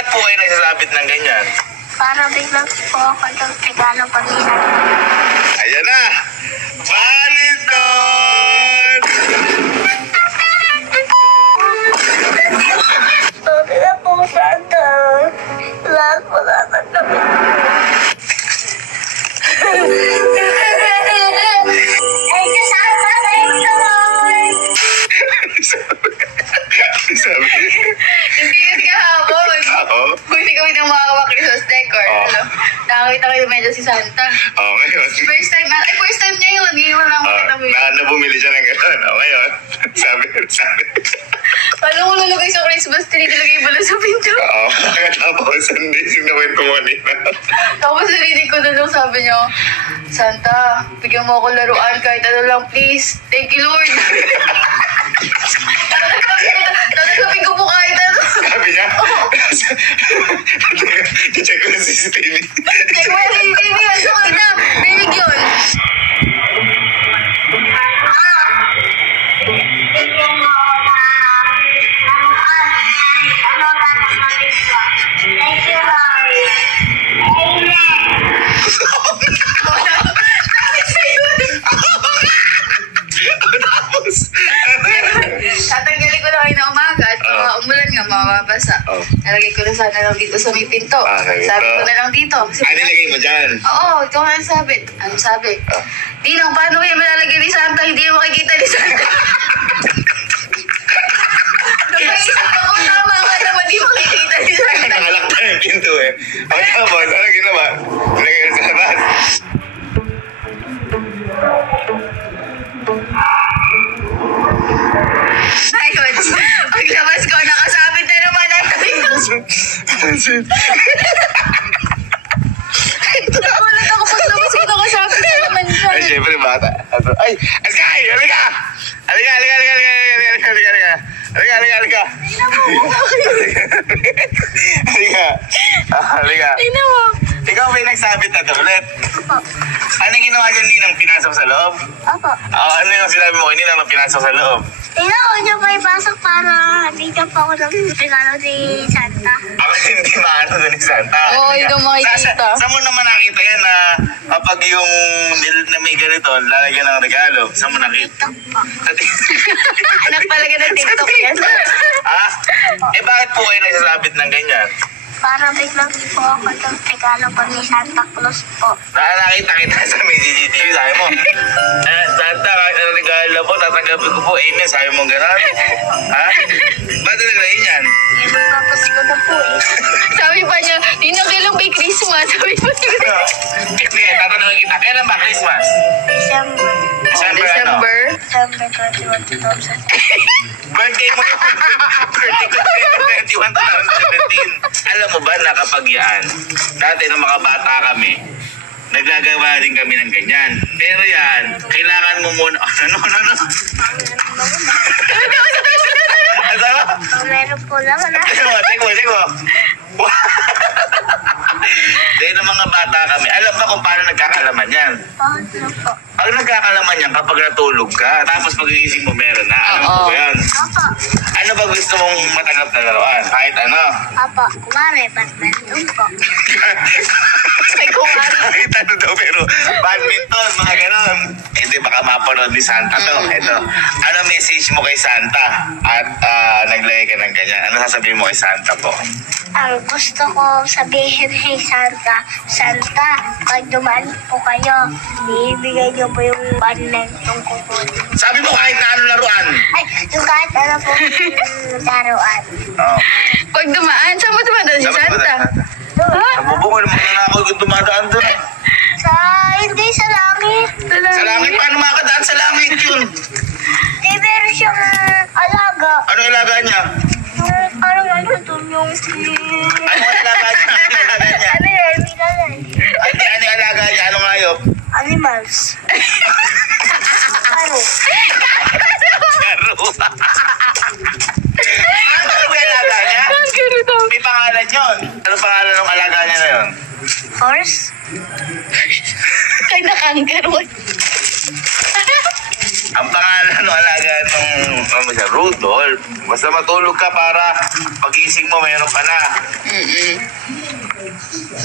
bakit po kayo nagsasabit ng ganyan? Para biglang po ako ng regalo pag sinasabit. Ayan na! Valentine! Sabi na po Santa. Lahat po natanggapin ko. Ay, kasama na ito! Sabi? Hindi kasi kahapon. Oo? Hindi kami nang makakawa Christmas decor. Oo. Nakakita ko yung medyo si Santa. Oo, ngayon. First time niya yun. Ngayon lang makita mo yun. Na bumili siya ng gano'n. Oo, ngayon. Sabi. Paano ko lalagay sa Christmas tree? Nilagay mo lang sa pinto. Oo, tapos hindi sinawin ko kanina. Tapos narinig ko doon sabi niyo, Santa, bigyan mo ako laruan kahit ano lang, please. Thank you, Lord. Tatanggapin ko po kahit ano. Sabi niya? I-check ko yung CCTV. Check mo yung CCTV. Ano ka na? Rinig yun. Bigyan mo ako na ano tatanggapin ko. Thank you, Lord. Tapos, Tatanggalin ko na kayo na umaga at umulan nga, mababasa. Oh. Nalagay ko na sana lang dito sa may pinto. Okay, Sabi ito. ko na lang dito. ano nilagay mo dyan? Oo, ikaw nga ang sabi. Ano sabi? Oh. Dinong, paano yung malalagay ni Santa? Hindi yung makikita ni Santa. Napaisip ako, tama ka naman, di makikita ni Santa. Nakalak na yung pinto eh. Ang tapos, ano ginawa? Nilagay mo sa labas. Ay, Coach, paglabas ko, nakasabit na naman ang nakulat ako paglabas ko, nakasabit na naman siya. Ay, syempre bata. Ay, Sky! Halika! Halika! Halika! Tingnan mo. Ikaw may nagsabit na to ulit. Opo. Ano ginawa dyan, Ninang? Pinasok sa loob? Opo. Ano yung sinabi mo kay Ninang na pinasok sa loob? Tingnan ko niyo pa ipasok para bigyan pa ako ng regalo ni Santa. Ako hindi maano doon ni Santa. Oo, yun ang makikita. Saan mo naman nakita yan na kapag yung na may ganito, lalagyan ng regalo? Saan mo nakita? TikTok po. Anak palaga ng TikTok yan. Ha? Eh bakit po kayo nagsasabit ng ganyan? Para biglang po ako ng regalo pag ni Santa Claus po. Nakakita kita sa may CCTV, sabi mo. Santa, kahit ano regalo po, tatanggapin ko po. Amen, sabi mo gano'n. Ha? Ba't naglayin yan? Eh, magpapasko na po eh. Sabi pa niya, Ninang, kailan ba yung Christmas? Sabi pa niya. Hindi, tatanungin kita. Kailan ba Christmas? December. December ano? December 21, 2017. Birthday mo yun. Birthday ko 21, 2017. Alam mo ba na kapag yan, dati nung mga bata kami, naggagawa din kami ng ganyan. Pero yan, kailangan mo muna, ano? Ano? Meron po naman ah. Check mo. Dahil ng mga bata kami, alam ba kung paano nagkakalaman yan? Paano po? Pag nagkakalaman yan, kapag natulog ka, tapos pag-iisip mo meron na, alam mo ba yan? Opo. Ano ba gusto mong matanggap na laruan? Kahit ano? Opo. Kumari, badminton po. Ay, kung ano. Kahit ano daw, pero badminton, mga ganon. Hindi baka mapanood ni Santa to. Ito, ano message mo kay Santa? At naglagay ka ng ganyan. Ano sasabihin mo kay Santa po? Ang gusto ko sabihin kay Santa, Santa, pag dumaan po kayo, ibigay niyo po yung badminton ko po. Sabi mo kahit na ano laruan. Ay, yung kahit ano po yung laruan. Oh. Pag dumaan, saan mo dumaan si Santa? Ha? Nabubukol mo na ako kung dumadaan doon. Hindi sa langit. Sa langit, paano makakadaan sa langit yun? Di meron siyang alaga. Ano ilaga niya? Yung parang ano doon yung... Ano ilaga niya? Ano ilaga niya? Ano yun? Minalay. Ano ilaga niya? Anong hayop? Animals. Ano? Garo. Ano ba ilaga niya? May pangalan yun. Ano pangalan ng alaga niya na yun? Horse? Ay, nakanggaroon. Ang pangalan ng alaga nung Rudolph. Basta matulog ka para pagising mo, mayroon ka na.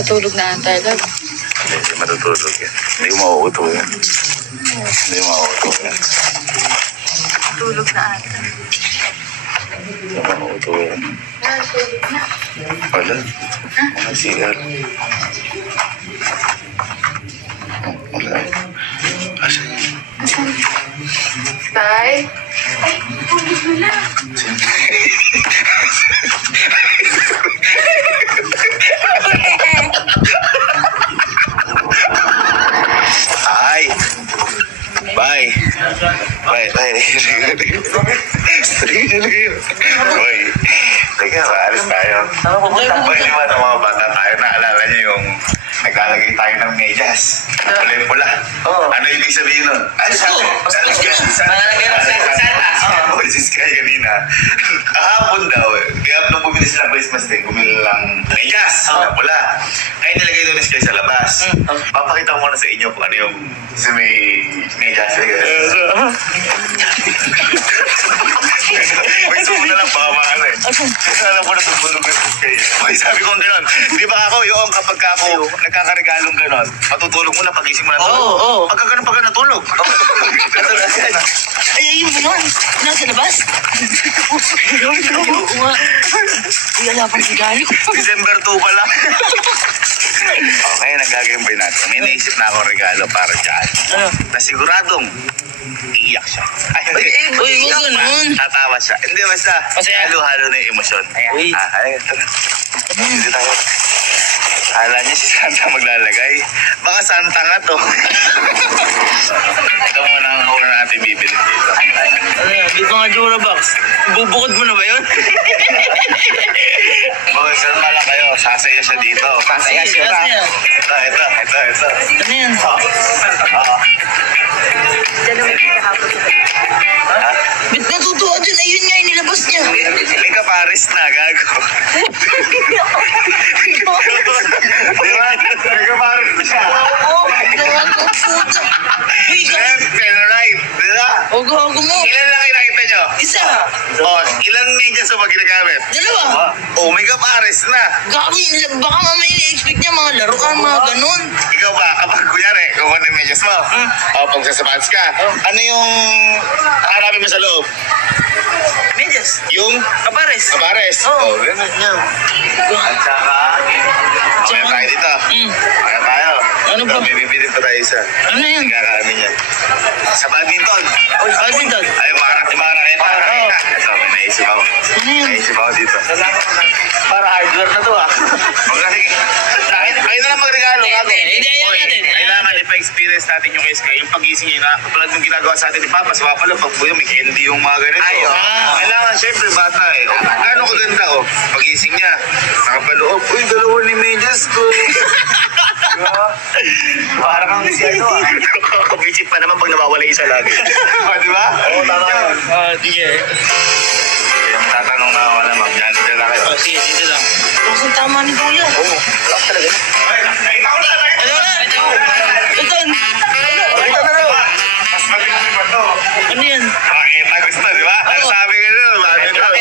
Matutulog na ata, love. Hindi matutulog yan. Hindi mo mauuto yan. Hindi mo mauuto yan. Matulog na ata. Hindi mo mauuto yan. Wala. Mga CR. Wala. Asan yun? Tay? Ay! Bye! Bye! Bye! Uy! Teka, maalis tayo. Uy, di ba ng mga bata tayo, naalala niyo yung naglalagay tayo ng medyas. Kulay pula. Ano ibig sabihin nun? Ay, Boses ka kanina. Kahapon daw, kaya nung bumili sila Christmas Day, bumili lang medyas na pula. Kaya nilagay doon ni Sky sa labas. Papakita ko muna sa inyo kung ano yung sa may medyas. May sumo na lang baka maano eh. Kasi alam ko na tutulog na sa Sky. May sabi ko gano'n. Di ba ako, yung kapag ako nagkakaregalong gano'n, matutulog mo na pagising mo na tulog. Pagka gano'n pagka natulog. Ay, ayun mo yun. Nasa labas. Oo nga. Ay, ala pang sigali. December 2 pala. Okay, nagagawin natin. May naisip na ako regalo para dyan. Ano? Na siguradong iiyak siya. Ay, Uy, huwag ganun. tatawa siya. Hindi, basta Masaya. halo-halo na yung emosyon. Uy. Ay, ito na. Hindi tayo. Kala niya si Santa maglalagay. Baka Santa nga to. Ito muna ang una natin bibili dito. Ano yan? Dito nga Durabox. Bubukod mo na ba yun? Boy, saan pala kayo? Sasaya siya dito. Sasaya siya. Ito. Ano yan? Oo. Diyan naman yung kahapon. Ba't natutuwa dyan? Ayun nga, inilabas niya. Hindi ka Paris na, gago. Di ba? Hindi ka Paris na siya. Oo. Nakakaputa. Uy, Left and right. Di ba? gago mo. Ilan lang nakita nyo? Isa. Ilang medyas ang ginagamit? Dalawa. Omega Paris na. Gago, baka mamaya i-expect niya mga laruan, mga ganun. Ikaw ba, kapag kunyari, kukuha ng medyas mo, pag sasapads ka, ano yung hanapin mo sa loob? Medyas. Yung Kapares. kapares. Oo. Ganun. Yan. At saka, kaya tayo dito. Kaya tayo. Ano ba? May bibili pa tayo isa. Ano yan? Nagkakaano niya. Sa badminton. Uy, badminton. Ay, mga raketa. Ito, may naisip ako. Ano yan? Naisip ako dito. Para hardware na to ah. Ayun na lang magregalo. Hindi, ayaw natin. Kailangan ipa-experience natin yung kay Sky. Yung pagising niya na, tulad ng ginagawa sa atin ni Papa, sa papa lang, pag buyo, may candy yung mga ganito. Kailangan, syempre, bata eh. Gano'ng kaganda, pagising niya, nakapaloob, uy, dalawa ni medyas ko. Parang kang si ano ah. Visit pa naman pag nawawala isa lagi. Di ba? Oo, tama yun. Sige. Yung tatanong na wala, ma'am, dyan lang kayo. Sige, dito lang. Kasi tama ni Kuya. Oo, wala talaga. Nakita ko na! Ano na? Ito. Nakita na rin! Mas matigas pa to. Ano yan? Makita gusto, di ba? Ano sabi ko nun?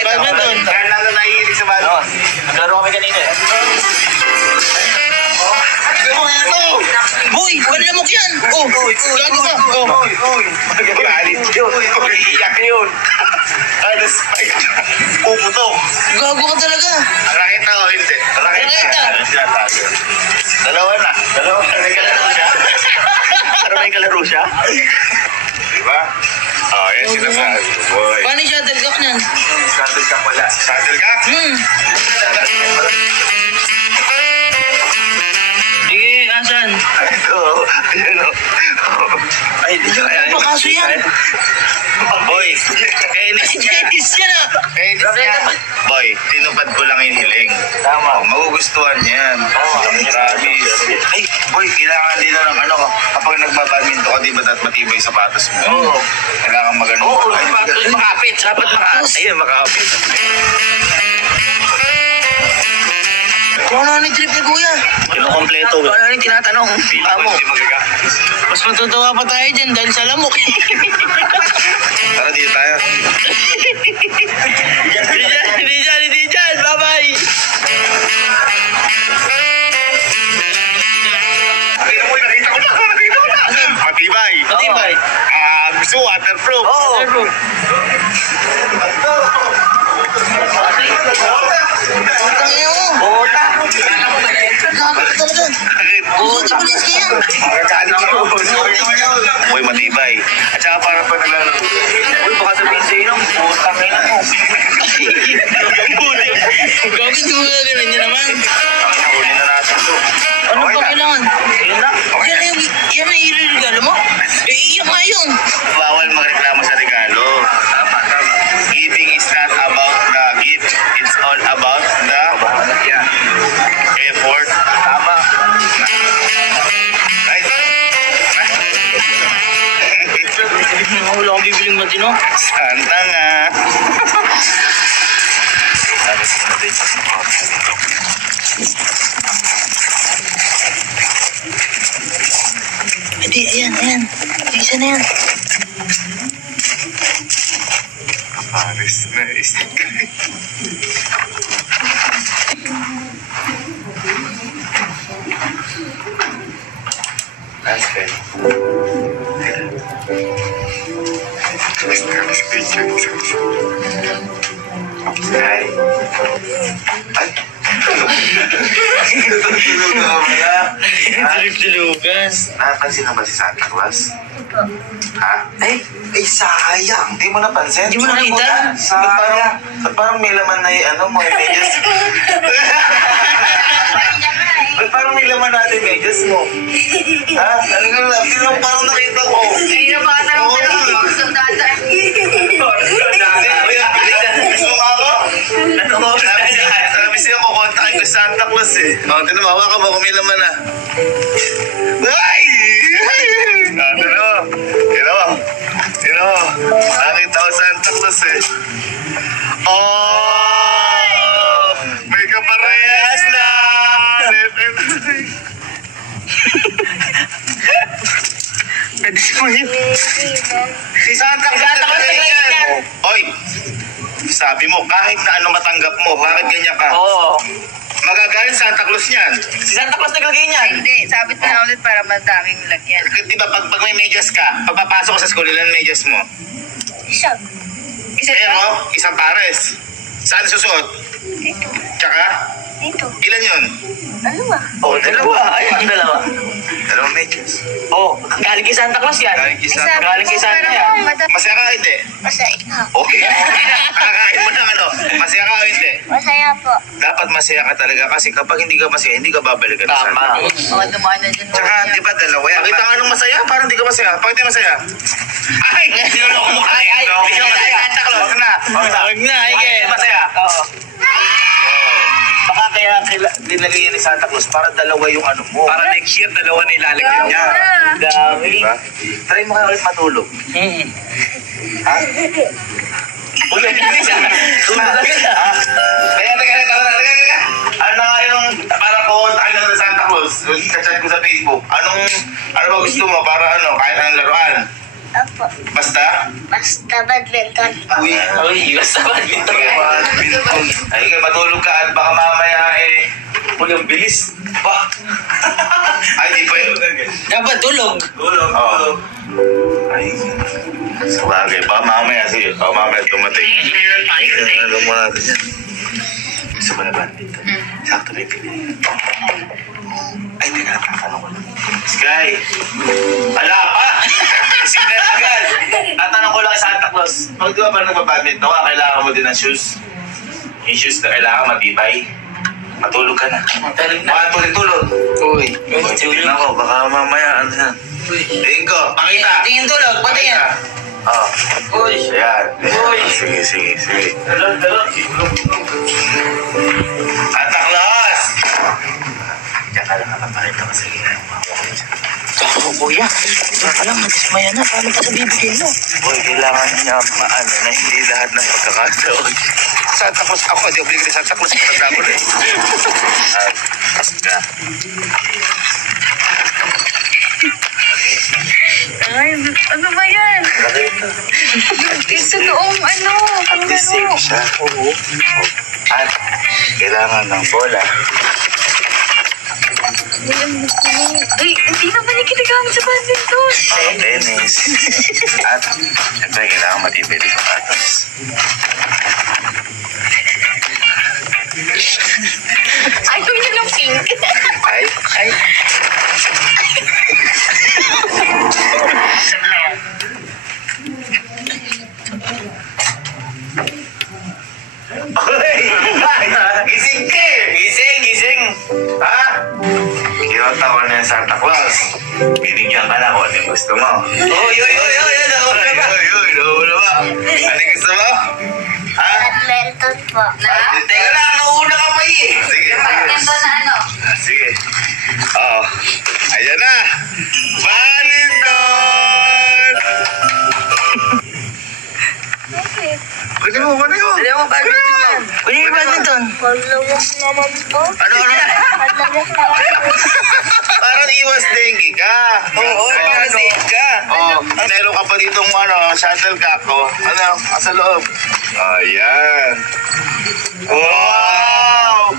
Badminton. Kaya lalo naiilig sa badminton. Naglaro kami kanina eh. Boy, panlamok yan! Oh, gago ka! Oh. Galit yun. Iiyak yun. Ano spike? Puputok. Gago ka talaga! Rakita o hindi? Rakita. Dalawa na. May kalaro siya. Pero may kalaro siya? Diba? Oo, yan sinasabi. Boy. Paano yung shuttlecock niyan? Shuttlecock wala. Shuttlecock? Sige, asan? Ito. Ayan o. Ay, di ka kaya. Bakaso yan. Boy, kainis niya. Kainis yan ah! Kainis niya. Boy, tinupad ko lang yung hiling. Tama. Magugustuhan yan. Promise. Ay, boy, kailangan din ng ano, kapag nagbabadminton ka, di ba dapat matibay yung sapatos mo? Oo. Kailangan magano. Oo, Makapit, dapat makapit. ayun, makakapit. Kung ano yung trip ni Kuya? Kinukompleto. Kung ano yung tinatanong? Amo. Hindi magaga. Mas matutuwa pa tayo dyan dahil sa lamok. Tara, dito tayo. Hindi dyan. Bye-bye. Gusto mo waterproof? Oo. Putang ina mo. Bota! Gago ka talaga. Gusto di ba linis kaya? Uy, matibay. At saka para pa naglalaro. Uy, baka sabihin sa'yo nung butang ina mo. Gago, di mo gagawin niya naman. Huli na natin to. Ano Okay pa na. kailangan? Yun na. Okay na. Yan ang iririgalo mo? Eh, iyak nga yun. Bawal magreklamo sa regalo. Tama, tama. Giving is not about the gift. It's all about the effort. Tama. Right? Wala akong bibiling matino. Santa nga. Hindi, ayan. Isa na yan. Paris na isip ka. Last day. Ay. Ay. Tulog na wala. Lugas. Napansin na ba si Santa Claus? Ha? Ay, sayang. Hindi mo napansin? Hindi mo nakita? Sayang. Ba't parang may laman na yung ano mo, yung medyas? Ba't parang may laman natin yung medyas mo? Ha? Ano nga lang? Pinang parang nakita ko. Ay, na baka na Oo. lang sa data. Gusto mo ako? Ano mo? Sabi siya, kukontakin ko Santa Claus eh. O, tinumawa ka ba kung may laman na? Ay! Tino mo. Nakita ko Santa Claus eh. Oh! May kaparehas na! Pwede mo yun. Si Santa Claus na ganyan. Oy! Sabi mo, kahit na ano matanggap mo, bakit ganyan ka? Oo. Magagaling Santa Claus niyan. Si Santa Claus naglagay niyan. Hindi, sabit ko na ulit para madaming lagyan. Di ba, pag may medyas ka, pagpapasok ka sa school, ilan medyas mo? Isa. Isa Pero, isang pares. Saan susuot? Dito. Tsaka, Dito. ilan yun? Ano ba? Oo, dalawa. Ayun, dalawa. Dalawang medyas. Oo, galing kay Santa Claus yan. Galing kay Santa. Sabi Galing ko, kay Santa pero yan. madami. Masaya ka, hindi? Masaya. Okay. Nakakain mo ng ano. Masaya ka o hindi? Masaya po. Dapat masaya ka talaga kasi kapag hindi ka masaya, hindi ka babalikan sa Tama. Santa Claus. Mga dumaan na dyan. Tsaka, di ba dalawa yan? Pakita nga nung masaya, parang di ka masaya. Pakita yung masaya. Ay! Niloloko mo. Ay! Hindi ka masaya. Santa Claus. Huwag na. Huwag na, Ike. Masaya. Oo. Baka kaya dinagay ni Santa Claus para dalawa yung ano mo. Para next year, dalawa na ilalagyan niya. Dami. Diba? Try mo kaya ulit matulog. Ha? Ulit ka isa. Tulog ka isa. Ha? Teka. Ano nga yung para kukontakin na sa Santa Claus? Kachat ko sa Facebook. Ano ba gusto mo para ano? Kahit anong laruan? Opo. Basta? Basta badminton. Uy. Basta badminton. Sige, badminton. Ay, kaya matulog ka at baka mamaya Uy, ang bilis. Ba? Ay, di pa yun. Dapat tulog. Tulog. Oo. Ay, sa bagay. Baka mamaya, sige. Baka mamaya tumating. Ano mo natin yan? Gusto mo na badminton? Sakto na yung pinili. Ay, teka. Ano ko lang? Sky! Wala pa! Sky agad! Tatanong ko lang kay Santa Claus. Pag di ba parang nagbabadminton ka, kailangan mo din ng shoes. Yung shoes na kailangan matibay. Matulog ka na. Baka tulog. Uy. Tingnan ko, baka mamaya ano yan. Tingin ko, pakita! Tingin tulog, pati yan. Oo. Uy. Ayan. Uy. Sige. Santa Claus! Diyan ka lang napapakita ko sa gina yung mga Ako, kuya. Ito ka lang, nadismaya na. Paano pa sa bibigay mo? Boy, kailangan niya maano na hindi lahat ng pagkakataon. Santa Claus ako, di obligado ni Santa Claus. Patanda ko na eh. Basta. Ay, ano ba yan? Ito noong ano, Gising panglaro. siya. Oo. At kailangan ng bola. Ay, hindi naman yung ginagamit sa badminton. Tennis. At, siyempre, kailangan matibay din sa patas. Ayaw niya ng pink. Ay. Gising ka eh! Gising! Ha? Kinota ko na yung Santa Claus. Binigyan ka na kung ano yung gusto mo. Oy! Nauna ba? Ano yung gusto mo? Ha? Badminton po. Teka lang, nauna ka pa eh! Sige. Badminton na ano? Sige. Oo. Ayan na! Badminton! Kunin mo, badminton yan. Kunin yung badminton. Paglawas naman po. Ano? Paglawas naman po. Parang iwas dengue ka. Oo, iwas dengue ka. Oo, meron ka pa ditong shuttlecock ko. Sa loob. Ayan. Wow!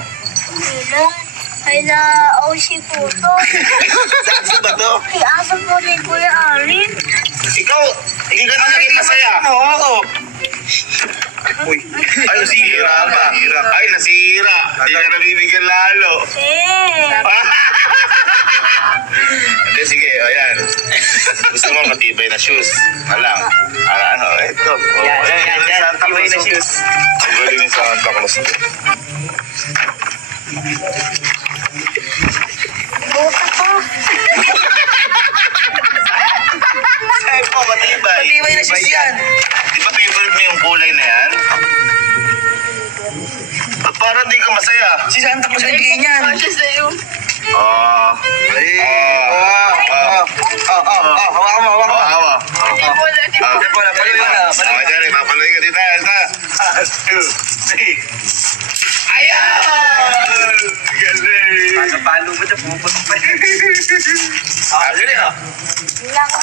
Ilong. Ay na-OC po to. Saan ba to? Ay, asa po ni Kuya Alin. Ikaw, hindi ka na naging masaya. Oo. Uy, ay nasira pa. Ay nasira. Hindi ka nabibigyan lalo. Hindi, sige, ayan. Gusto mo matibay na shoes. Alang. Para ano, ito. Yan. Tibay na shoes. Ang galing ni Santa Claus. Buka po. Sabi po, matibay. Tibay na shoes yan. Di ba favorite mo yung kulay na yan? Ba't parang di ka masaya? Si Santa Claus nagbigay niyan. Conscious na yung... Hawakan mo. Hawa. Wala. Diyan, papaloy ka dito. 1, 2, 3. Ayan! Galing! Sa palo mo siya, pumuputok pa. Happy na. Hindi ako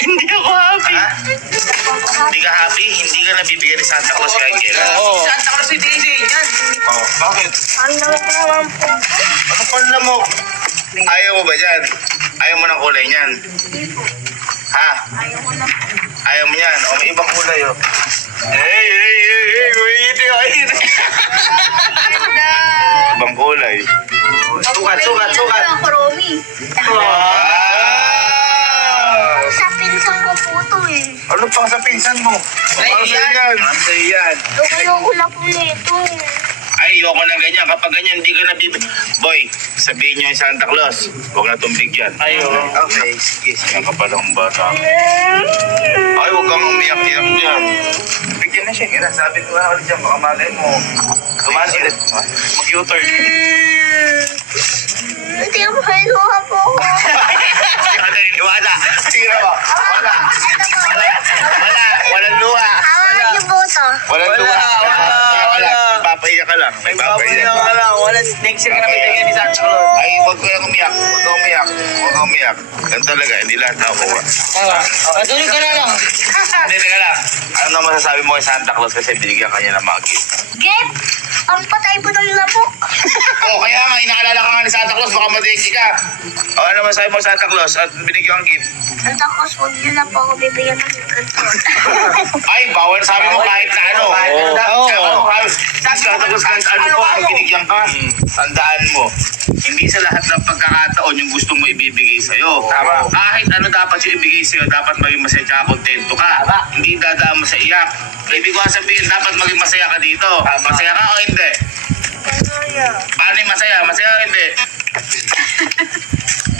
Hindi ako happy. Ha? Hindi ka happy? Hindi ka nabibigyan ni Santa Claus kahit kailan? Si Santa Claus nagbigay sa inyan. Oh, bakit? Ang naman po. Ano pala mo? Ayaw mo ba dyan? Ayaw mo ng kulay niyan? Ha? Ayaw ko na po. Ayaw mo yan? O may ibang kulay oh. Hey! Ibang kulay. Sukat. Ang Romy. Wow! Sa pinsan ko po to eh. Ano pang sa pinsan mo? Ano yan? Ano yan? Ayoko na po nito. Ay, ayoko ng ganyan. Kapag ganyan, hindi ka nabibigyan. Boy, sabihin niyo yung Santa Claus. Huwag na itong bigyan. Okay, sige. Yan ka palang bata. Ay, huwag kang umiyak-iyak dyan. Bigyan na siya. Yan, sabi ko na ulit dyan. Baka malay mo. Tumaas ulit. Mag-U-turn. Hindi ako kailuha po. Wala. Tira mo. Walang luha. Awan niyo po to. Walang luha. Wala. Papahiya ka lang. May papahiya ka lang. Wala, next year ka na bibigyan ni Santa Claus. Ay, huwag kang umiyak. Huwag kang umiyak. Ganun talaga. Hindi lahat nakukuha. Patuloy ka na lang. Hindi, teka lang. Ano naman masasabi mo kay Santa Claus kasi binigyan ka niya ng mga gift? Get! Ang patay po ng lamok. Kaya nga, inaalala ka nga ni Santa Claus, baka madengki ka. Ano naman sabi mo kay Santa Claus at binigyan kang gift? Santa Claus, huwag niyo na po ako bibigyan ng ganito. Ay, bawal sabi mo kahit na ano. Santa Claus, kahit ano po, kung binigyan ka, tandaan mo. Hindi sa lahat ng pagkakataon yung gusto mo ibibigay sa'yo. Tama. Kahit ano dapat yung ibigay sa'yo, dapat maging masaya tsaka kontento ka. Tama. Hindi dadaan mo sa iyak. Ibig ko sabihin, dapat maging masaya ka dito. Tama. Masaya ka o hindi? Masaya. Paano yung masaya? Masaya o hindi?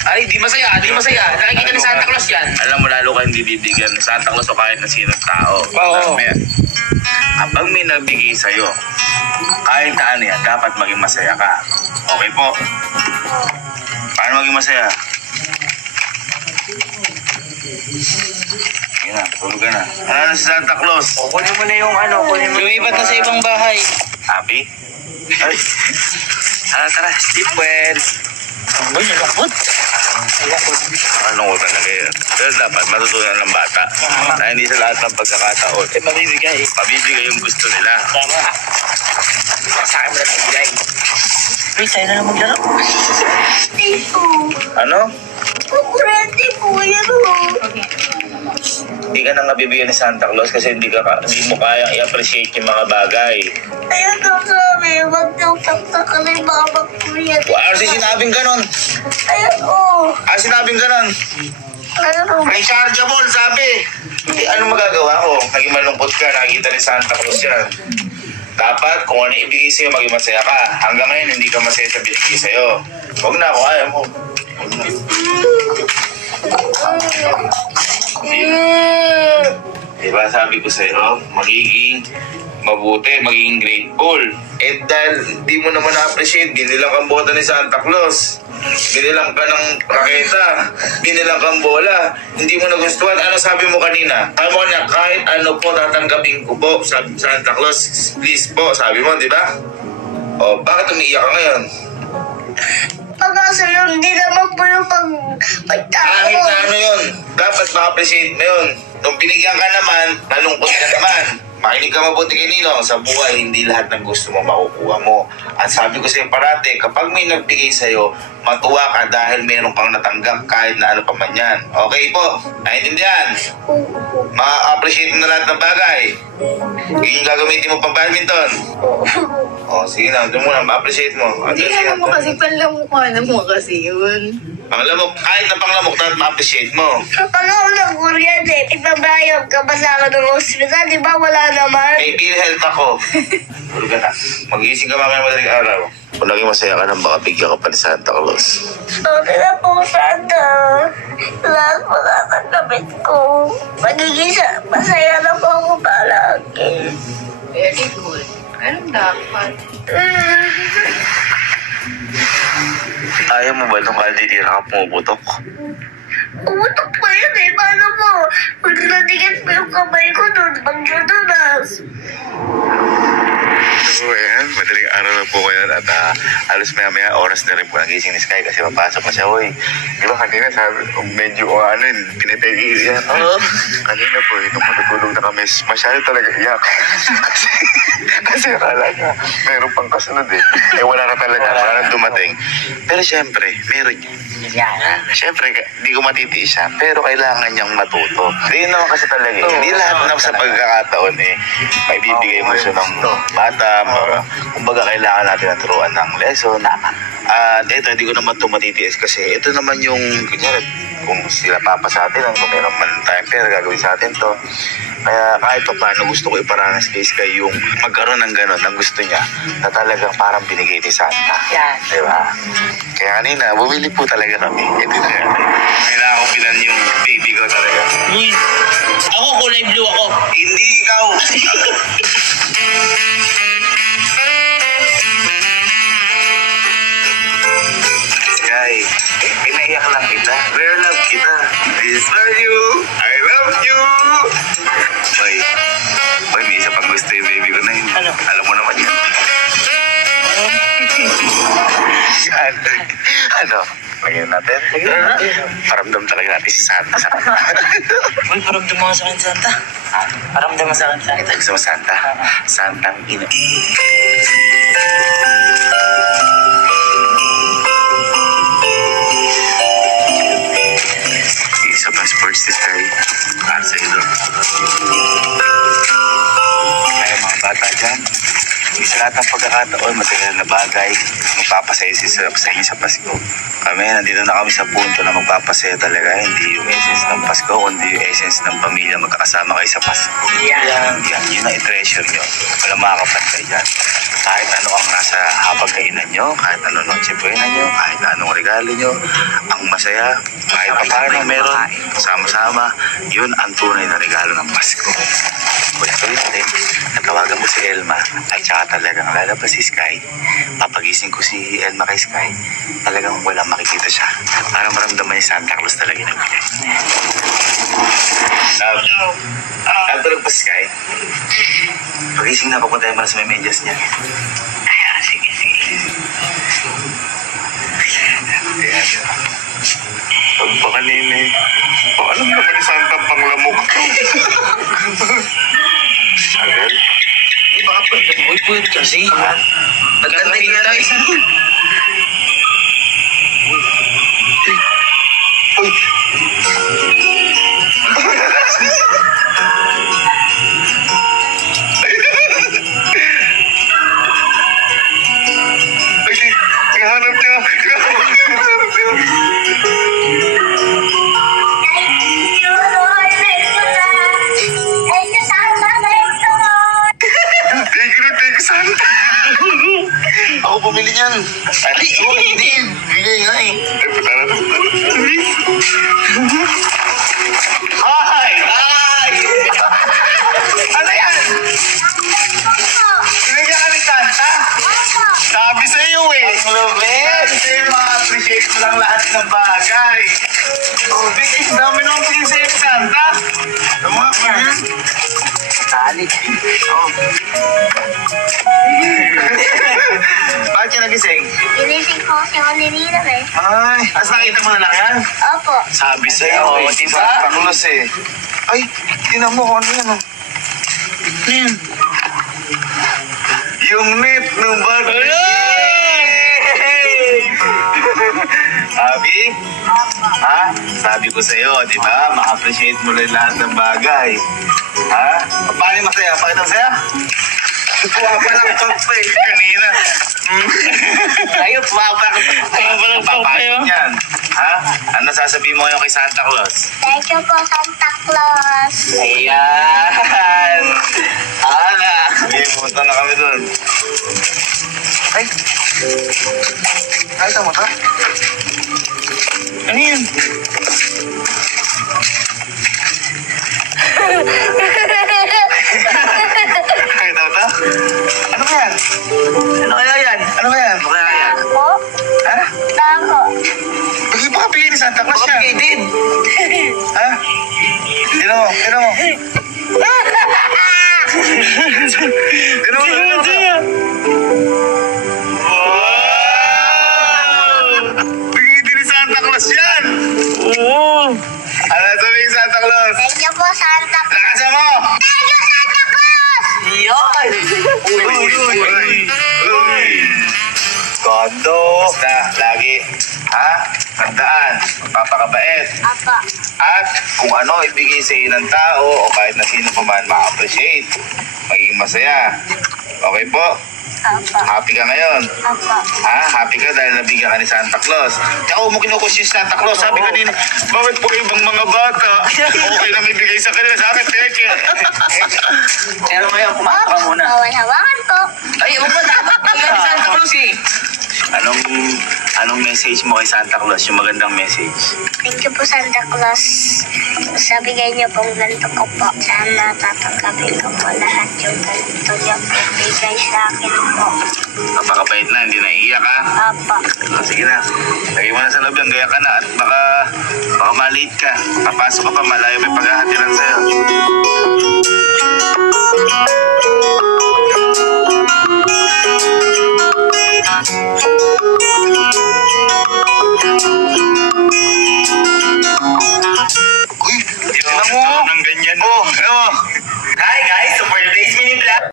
Ay, di masaya. Nakikita ni Santa Claus yan. Alam mo, lalo ka hindi bibigyan ni Santa Claus o kahit na sinong tao. Oo. Kapag may nagbigay sa'yo, kahit na ano yan, dapat maging masaya ka. Okay po? Paano maging masaya? Yun na, tulog ka na. Ano na si Santa Claus? Kunin mo na yung Lumipat na sa ibang bahay. Happy? Ay. Tara, sleep well. Uy, nalakot. Anong ko talaga yun? Pero dapat matutunan ng bata na hindi sa lahat ng pagkakataon. Mabibigay. Mabibigay yung gusto nila. Tama. Sa akin mo na nagbigay. Uy, tayo na lang maglaro. Dito. Ano? Kukurente po yan o. Hindi ka na nabibigyan ni Santa Claus kasi hindi mo kayang i-appreciate yung mga bagay. Ayun daw sabi, wag daw taktakalay baka magkuryente. Kasi sinabing ganon. Ayun o. Sinabing ganon. Ano po? Rechargeable, sabi. Hindi, ano magagawa ko? Naging malungkot ka, nakikita ni Santa Claus yan. Dapat, kung ano ibigay sa'yo, maging masaya ka. Hanggang ngayon, hindi ka masaya sa binigay sa'yo. Huwag na, kung ayaw mo. Huwag na. Diba, sabi ko sa'yo, magiging mabuti, magiging grateful. Dahil di mo naman na-appreciate, binilang kang bota ni Santa Claus. Binilang ka ng raketa, binilang kang bola, hindi mo nagustuhan. Ano sabi mo kanina? Sabi mo na, kahit ano po tatanggapin ko po, sabi Santa Claus, please po, sabi mo, di ba? O, bakit umiiyak ka ngayon? Pag-asa yun, hindi naman po yung pagtao. Kahit na ano yun, dapat ma-appreciate mo yun. Nung binigyan ka naman, nalungkot ka naman. Makinig ka mabuti kay Ninong, sa buhay, hindi lahat ng gusto mo makukuha mo. At sabi ko sa'yo parate, kapag may nagbigay sa'yo, matuwa ka dahil meron kang natanggap kahit na ano pa man yan. Okay po? Naintindihan? Ma-appreciate mo na lahat ng bagay. Yun yung gagamitin mo pang badminton. O, sige na, doon muna, ma-appreciate mo. Hindi, alam mo kasi, panlamukha mo kasi yun. Panglamok, kahit na panglamok, dapat ma-appreciate mo. Kapag ako ng kuryente, ipabayag ka ba sa akin ng hospital? Di ba wala naman? May PhilHealth ako. Tulog ka na. Mag-iising ka mamaya madaling araw. Kung naging masaya ka nang baka bigyan ka pa ni Santa Claus. Sorry na po, Santa. Lahat po tatanggapin ko. Magiging masaya na po ako palagi. Very good. Anong dapat? Ayaw mo ba nung kaldidira ka pumuputok? Umutok pa yun eh. Paano po? Pag nadigat po yung kamay ko doon, pag-dudunas. So, ayan, madaling araw na po ngayon at halos maya oras na rin po nagising ni Sky kasi mapasok na siya. Uy, di ba kanina sabi, medyo pinitegi yan. Oo. Kanina po, nung matutulog na kami, masyado talaga iyak. kasi akala niya, meron pang kasunod eh. Wala na talaga, wala na dumating. Pero syempre, meron niya. Siyempre, di ko matitiis siya, pero kailangan niyang matuto. Hindi naman kasi talaga eh. Hindi lahat na sa pagkakataon eh, may bibigay mo siya ng bata. Kumbaga, kailangan natin naturuan ng lesson. At ito, hindi ko naman ito matitiis kasi ito naman yung, kunyari, kung sila papa sa atin, kung meron man time pera, gagawin sa atin to. Kaya kahit pa paano gusto ko iparanas kay Sky yung magkaroon ng gano'n ang gusto niya na talagang parang binigay ni Santa. Yan. Diba? Kaya kanina, bumili po talaga kami. Ito na yan. Kailangan ko pilan yung baby ko talaga. Uy, ako kulay blue ako. Hindi ikaw! Sky, pinaiyak lang kita. Rare love kita. This for you. I love you. Boy, may isa pang gusto yung baby ko na yun. Ano? Alam mo naman yun. Ano? Lagyan natin? Paramdam talaga natin si Santa sa kanya. Uy, paramdam mo sa akin, Santa. Paramdam mo sa akin, Santa. Ito gusto mo Santa. Santang ina. Isa pa sports this guy. Para sa ilo. Kaya mga bata dyan, sa lahat ng pagkakataon, matagal na bagay, magpapasaya sa inyo sa Pasko. Kami, nandito na kami sa punto na magpapasaya talaga. Hindi yung essence ng Pasko, kundi yung essence ng pamilya magkakasama kayo sa Pasko. Yan, yun ang i-treasure nyo. Walang makakapantay dyan. Kahit ano ang nasa hapagkainan nyo, kahit ano noche buena nyo, kahit anong regalo nyo, ang masaya, kahit pa paano meron, sama-sama, yun ang tunay na regalo ng Pasko. Pwesto natin, natawagan ko si Elma, at saka talagang lalabas si Sky, papagising ko si Elma kay Sky, talagang walang makikita siya. Para maramdaman ni Santa Claus talaga yung nagbigay. Nagtulog pa si Sky? Pagising na, papunta tayo sa may medyas niya. Sige. Pag pa kanina eh. Alam naman ni Santa ang panglamok. Agad? Di ba ka pwede? Uy, pwede kasi. Nagkantay ka lang isa. ako bumili niyan. Ay, hindi. Bigay nga eh. Ay! Ay! Ano yan? Binigyan ka ni Santa? Sabi sa iyo eh. Ang lubid. Kasi ma-appreciate mo lang lahat ng bagay. Oh, Vicky, dami na akong bigyan sa'yo ni Santa. Tama ka. Tali. Oh. Bakit ka nagising? Ginising ko kasi ako ni Rina eh. Ay, as nakita mo na lang yan? Opo. Sabi sa iyo Oo, eh. diba? Pakulos eh. Ay, tinan mo kung ano yan. Yung net ng bagay. Sabi? Ha? Sabi ko sa'yo, di ba? Ma-appreciate mo rin lahat ng bagay. Ha? Paano yung masaya? Pakita mo saya? Puwa pa lang talk pa eh. Kanina. Tayo, pumapalak. Papayot yan. Ha? Ano sasabihin mo ngayon kay Santa Claus? Thank you po, Santa Claus. Ayan. Sige, punta na kami dun. Ay. Nakita mo to? Ano yun? Nakita mo to? Ano ba yan? Ano kaya yan? Ano ba yan? Ano kaya yan? Ako? Ha? Ako. Baka baka bigyan ni Santa Claus Baka yan. din. Ha? Tino mo, tino mo. Tino mo, tino mo. Wow! Bigyan din ni Santa Claus yan. Oo. Ano sabihin Santa Claus? Thank you po, Santa Claus. Lakasan mo! Thank you, Santa Claus! Yun. Uy! Kondo! Basta, lagi. Ha? Tandaan, magpapakabait. Apo. At kung ano ibigay sa iyo ng tao o kahit na sino pa man ma-appreciate, magiging masaya. Okay po? Apo. Happy ka ngayon? Apo. Ha? Happy ka dahil nabigyan ka ni Santa Claus. Tsaka huwag mo kinukusyon si Santa Claus. Sabi kanina, bakit po ibang mga bata? Okay na may bigay sa kanila. Sa akin, teke. Pero ngayon, kumain ka muna. Hawan-hawakan po. Ay, huwag mo dapat. Bigyan ni Santa Claus eh. Anong message mo kay Santa Claus? Yung magandang message. Thank you po, Santa Claus. Sa bigay niyo pong ganito ko po. Sana tatanggapin ko po lahat yung ganito niyo po bigay sa akin po. Napakabait na, hindi naiiyak ha? Apo. Sige na. Lagay mo na sa loob yan. Gaya ka na at baka malate ka. Papasok ka pa, malayo may paghahatiran sa'yo.